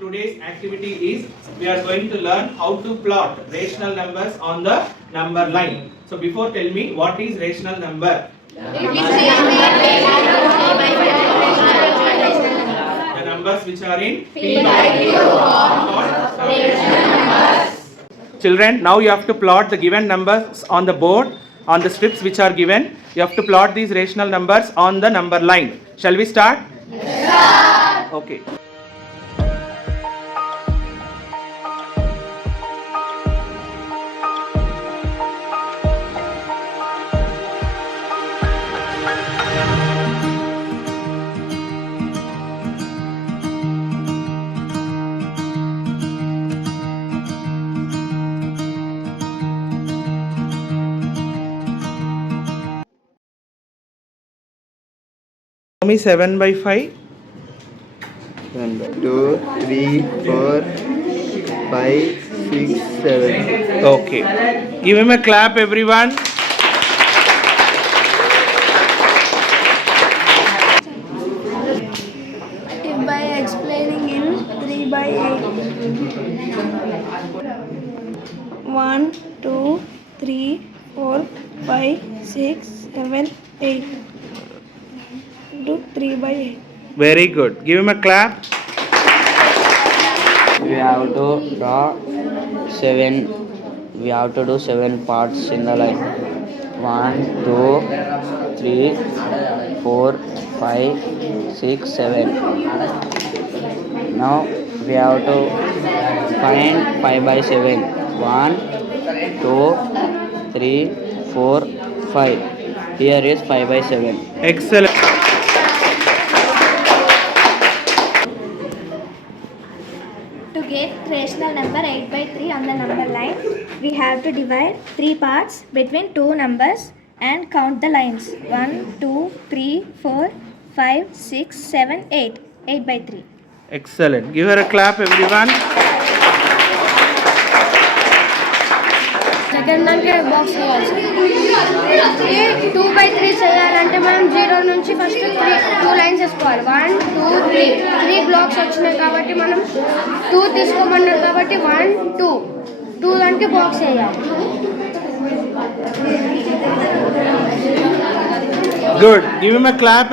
today's activity is we are going to learn how to plot rational numbers on the number line. So before, tell me, what is rational number? The numbers which are in P by Q are rational numbers. Children, now you have to plot the given numbers on the board, on the strips which are given. You have to plot these rational numbers on the number line. Shall we start? Yes, sir. Okay. Show me 7 by 5. 1, 2, 3, 4, 5, 6, 7. Okay. Give him a clap, everyone. By explaining in 3 by 8. 1, 2, 3, 4, 5, 6, 7, 8. Do 3 by 8. Very good. Give him a clap. We have to draw 7. We have to do 7 parts in the line. 1, 2, 3, 4, 5, 6, 7. Now we have to find 5 by 7. 1, 2, 3, 4, 5. Here is 5 by 7. Excellent. To get rational number 8 by 3 on the number line, we have to divide 3 parts between 2 numbers and count the lines. 1, 2, 3, 4, 5, 6, 7, 8. 8 by 3. Excellent. Give her a clap, everyone. Second దానికి box చేయాలి 2 by 3 చేయాలంటే మనం 0 నుంచి first 2 lines వేసుకోవాలి 1 2 3 blocks వచ్చినాయి కాబట్టి మనం 2 తీసుకోమన్నారు కాబట్టి 1 2 దానికి బాక్స్ వేయాలి Good. Give him a clap.